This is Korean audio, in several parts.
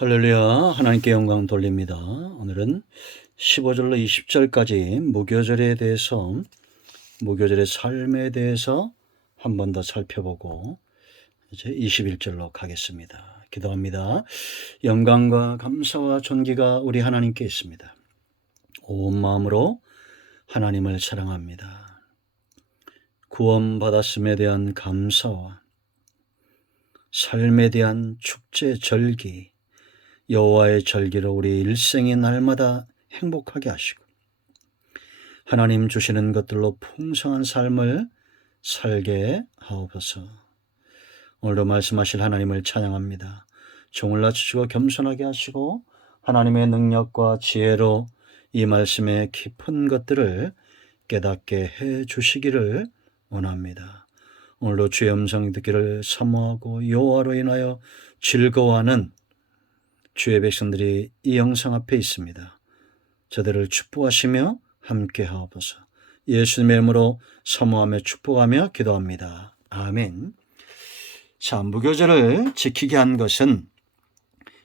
할렐루야 하나님께 영광 돌립니다. 오늘은 15절로 20절까지 무교절에 대해서 무교절의 삶에 대해서 한 번 더 살펴보고 이제 21절로 가겠습니다. 기도합니다. 영광과 감사와 존귀가 우리 하나님께 있습니다. 온 마음으로 하나님을 사랑합니다. 구원받았음에 대한 감사와 삶에 대한 축제 절기, 여호와의 절기로 우리 일생의 날마다 행복하게 하시고 하나님 주시는 것들로 풍성한 삶을 살게 하옵소서. 오늘도 말씀하실 하나님을 찬양합니다. 종을 낮추시고 겸손하게 하시고 하나님의 능력과 지혜로 이 말씀의 깊은 것들을 깨닫게 해 주시기를 원합니다. 오늘도 주의 음성 듣기를 사모하고 여호와로 인하여 즐거워하는 주의 백성들이 이 영상 앞에 있습니다. 저들을 축복하시며 함께 하옵소서. 예수님의 이름으로 사모하며 축복하며 기도합니다. 아멘. 자, 무교절을 지키게 한 것은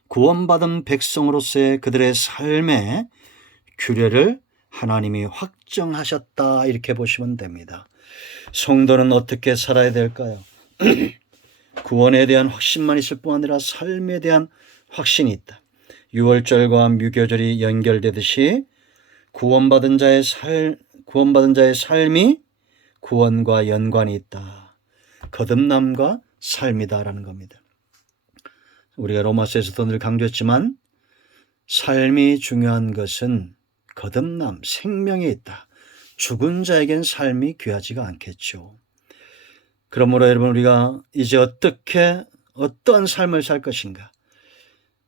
구원받은 백성으로서의 그들의 삶의 규례를 하나님이 확정하셨다 이렇게 보시면 됩니다. 성도는 어떻게 살아야 될까요? 구원에 대한 확신만 있을 뿐 아니라 삶에 대한 확신이 있다. 6월절과 무교절이 연결되듯이 구원받은 자의 살 구원받은 자의 삶이 구원과 연관이 있다. 거듭남과 삶이다라는 겁니다. 우리가 로마서에서도 늘 강조했지만 삶이 중요한 것은 거듭남, 생명에 있다. 죽은 자에겐 삶이 귀하지가 않겠죠. 그러므로 여러분 우리가 이제 어떻게 어떠한 삶을 살 것인가?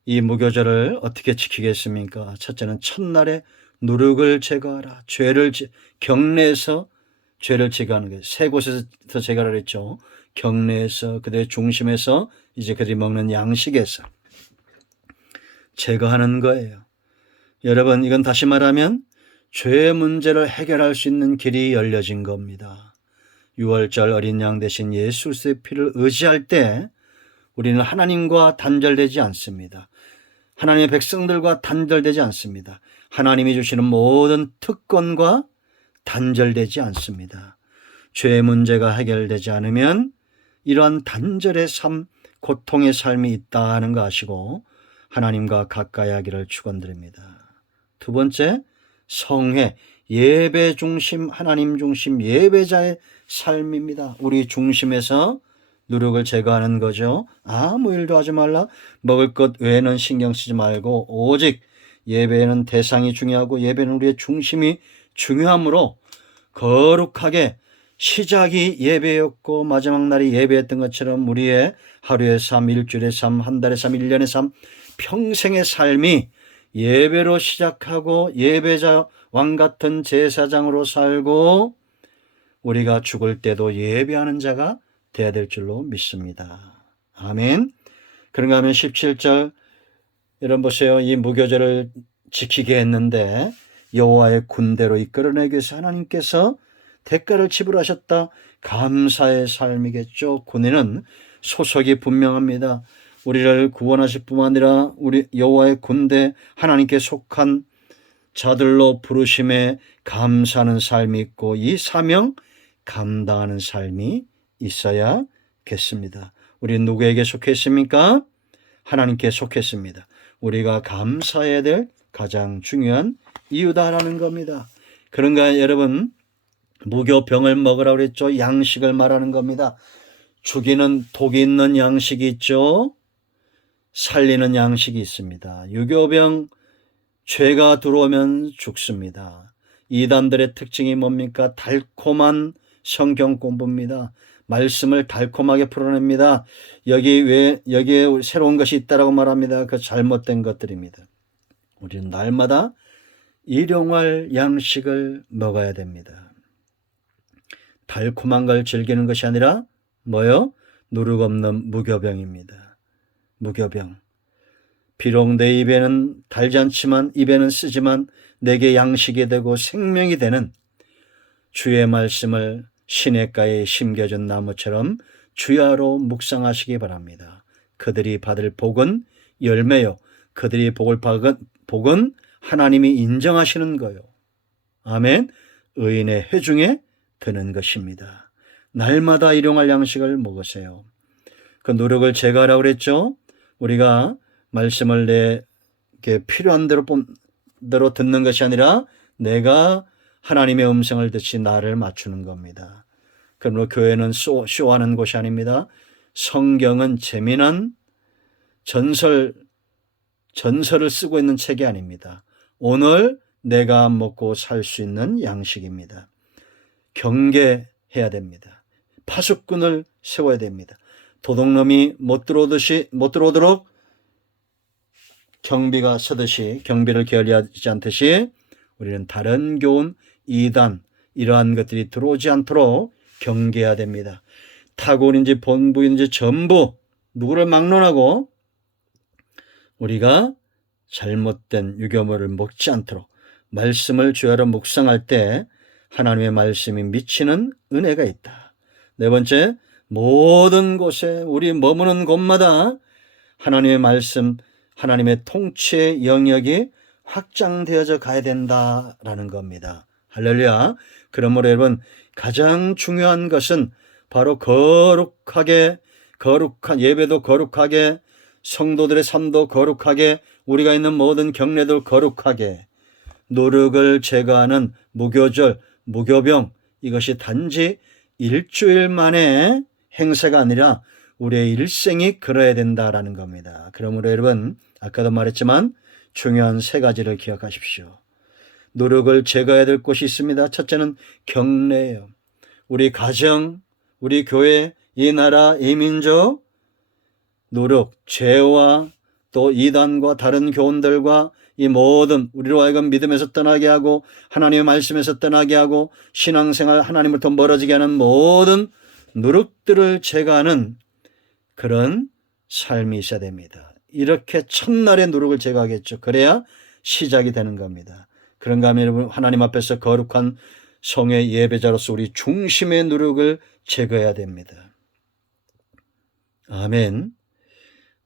이 무교절을 어떻게 지키겠습니까? 첫째는 첫날에 누룩을 제거하라. 죄를 경내에서 죄를 제거하는 거예요. 세 곳에서 제거를 했죠. 경내에서 그들의 중심에서 이제 그들이 먹는 양식에서 제거하는 거예요. 여러분 이건 다시 말하면 죄 문제를 해결할 수 있는 길이 열려진 겁니다. 6월절 어린 양 대신 예수 그리스도의 피를 의지할 때 우리는 하나님과 단절되지 않습니다. 하나님의 백성들과 단절되지 않습니다. 하나님이 주시는 모든 특권과 단절되지 않습니다. 죄 문제가 해결되지 않으면 이러한 단절의 삶, 고통의 삶이 있다는 거 아시고 하나님과 가까이 하기를 축원드립니다. 두 번째, 성회, 예배 중심, 하나님 중심, 예배자의 삶입니다. 우리 중심에서 누룩을 제거하는 거죠. 아무 일도 하지 말라. 먹을 것 외에는 신경 쓰지 말고 오직 예배는 대상이 중요하고 예배는 우리의 중심이 중요하므로 거룩하게 시작이 예배였고 마지막 날이 예배였던 것처럼 우리의 하루의 삶, 일주일의 삶, 한 달의 삶, 일년의 삶, 평생의 삶이 예배로 시작하고 예배자 왕 같은 제사장으로 살고 우리가 죽을 때도 예배하는 자가 돼야 될 줄로 믿습니다. 아멘. 그런가 하면 17절 여러분 보세요. 이 무교절을 지키게 했는데 여호와의 군대로 이끌어내기 위해서 하나님께서 대가를 지불하셨다. 감사의 삶이겠죠. 군인은 소속이 분명합니다. 우리를 구원하실 뿐만 아니라 우리 여호와의 군대 하나님께 속한 자들로 부르심에 감사하는 삶이 있고 이 사명 감당하는 삶이 있어야겠습니다. 우리 누구에게 속했습니까? 하나님께 속했습니다. 우리가 감사해야 될 가장 중요한 이유다라는 겁니다. 그런가 여러분 무교병을 먹으라 그랬죠. 양식을 말하는 겁니다. 죽이는 독이 있는 양식이 있죠. 살리는 양식이 있습니다. 유교병 죄가 들어오면 죽습니다. 이단들의 특징이 뭡니까? 달콤한 성경 공부입니다. 말씀을 달콤하게 풀어냅니다. 여기 왜 여기에 새로운 것이 있다라고 말합니다. 그 잘못된 것들입니다. 우리는 날마다 일용할 양식을 먹어야 됩니다. 달콤한 걸 즐기는 것이 아니라 뭐요? 누룩 없는 무교병입니다. 무교병. 비록 내 입에는 달지 않지만 입에는 쓰지만 내게 양식이 되고 생명이 되는 주의 말씀을 시냇가에 심겨진 나무처럼 주야로 묵상하시기 바랍니다. 그들이 받을 복은 열매요 그들이 복을 받은 복은 하나님이 인정하시는 거요. 아멘. 의인의 회중에 드는 것입니다. 날마다 일용할 양식을 먹으세요. 그 노력을 제거하라고 그랬죠. 우리가 말씀을 내 이렇게 필요한 대로 뽐- 대로 듣는 것이 아니라 내가 하나님의 음성을 듣지 나를 맞추는 겁니다. 그러므로 교회는 쇼, 쇼하는 곳이 아닙니다. 성경은 재미난 전설 전설을 쓰고 있는 책이 아닙니다. 오늘 내가 먹고 살 수 있는 양식입니다. 경계해야 됩니다. 파수꾼을 세워야 됩니다. 도둑놈이 못 들어오듯이 못 들어오도록 경비가 서듯이 경비를 게을리하지 않듯이 우리는 다른 교훈 이단 이러한 것들이 들어오지 않도록 경계해야 됩니다. 타고인지 본부인지 전부 누구를 막론하고 우리가 잘못된 유교물을 먹지 않도록 말씀을 주야로 묵상할 때 하나님의 말씀이 미치는 은혜가 있다. 네 번째, 모든 곳에 우리 머무는 곳마다 하나님의 말씀, 하나님의 통치의 영역이 확장되어져 가야 된다라는 겁니다. 할렐루야. 그러므로 여러분, 가장 중요한 것은 바로 거룩하게, 거룩한, 예배도 거룩하게, 성도들의 삶도 거룩하게, 우리가 있는 모든 경례도 거룩하게, 노력을 제거하는 무교절, 무교병, 이것이 단지 일주일 만에 행사가 아니라 우리의 일생이 그러야 된다라는 겁니다. 그러므로 여러분, 아까도 말했지만 중요한 세 가지를 기억하십시오. 노력을 제거해야 될 곳이 있습니다. 첫째는 경례예요. 우리 가정, 우리 교회, 이 나라, 이 민족, 노력, 죄와 또 이단과 다른 교훈들과 이 모든 우리로 하여금 믿음에서 떠나게 하고 하나님의 말씀에서 떠나게 하고 신앙생활 하나님을더 멀어지게 하는 모든 누룩들을 제거하는 그런 삶이 있어야 됩니다. 이렇게 첫날의 누룩을 제거하겠죠. 그래야 시작이 되는 겁니다. 그런가 하면 여러분 하나님 앞에서 거룩한 성의 예배자로서 우리 중심의 누룩을 제거해야 됩니다. 아멘.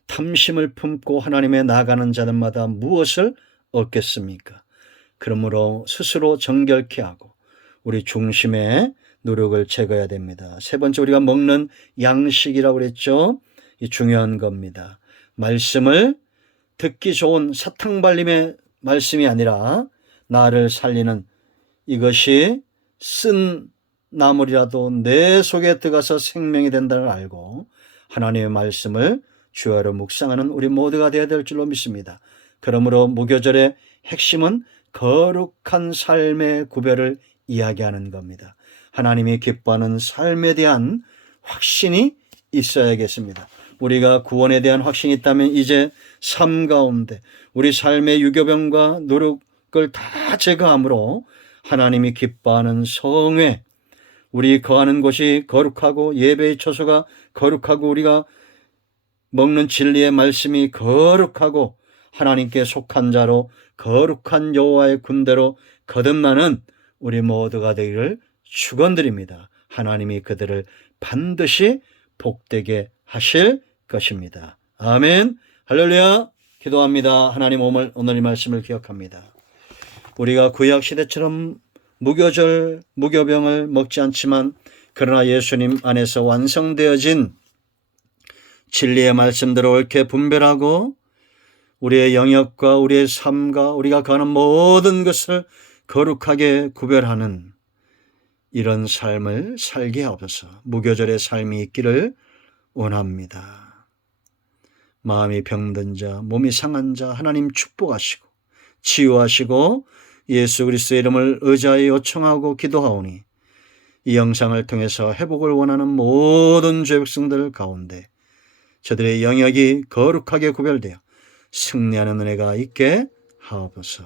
탐심을 품고 하나님의 나가는 자들마다 무엇을 얻겠습니까? 그러므로 스스로 정결케 하고 우리 중심의 노력을 제거해야 됩니다. 세 번째 우리가 먹는 양식이라고 그랬죠. 이 중요한 겁니다. 말씀을 듣기 좋은 사탕발림의 말씀이 아니라 나를 살리는 이것이 쓴 나물이라도 내 속에 들어가서 생명이 된다는 걸 알고 하나님의 말씀을 주야로 묵상하는 우리 모두가 되어야 될 줄로 믿습니다. 그러므로 무교절의 핵심은 거룩한 삶의 구별을 이야기하는 겁니다. 하나님이 기뻐하는 삶에 대한 확신이 있어야겠습니다. 우리가 구원에 대한 확신이 있다면 이제 삶 가운데 우리 삶의 유교병과 노력 을다 제거함으로 하나님이 기뻐하는 성회, 우리 거하는 곳이 거룩하고 예배의 처소가 거룩하고 우리가 먹는 진리의 말씀이 거룩하고 하나님께 속한 자로 거룩한 여호와의 군대로 거듭나는 우리 모두가 되기를 축원드립니다. 하나님이 그들을 반드시 복되게 하실 것입니다. 아멘. 할렐루야. 기도합니다. 하나님 오늘 이 말씀을 기억합니다. 우리가 구약 시대처럼 무교절 무교병을 먹지 않지만 그러나 예수님 안에서 완성되어진 진리의 말씀대로 옳게 분별하고 우리의 영역과 우리의 삶과 우리가 가는 모든 것을 거룩하게 구별하는 이런 삶을 살게 하옵소서. 무교절의 삶이 있기를 원합니다. 마음이 병든 자, 몸이 상한 자 하나님 축복하시고 치유하시고 예수 그리스도의 이름을 의자에 요청하고 기도하오니 이 영상을 통해서 회복을 원하는 모든 죄 백성들 가운데 저들의 영역이 거룩하게 구별되어 승리하는 은혜가 있게 하옵소서.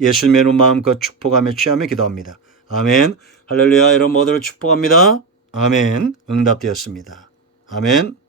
예수님의 마음껏 축복하며 취하며 기도합니다. 아멘. 할렐루야 여러분 모두를 축복합니다. 아멘. 응답되었습니다. 아멘.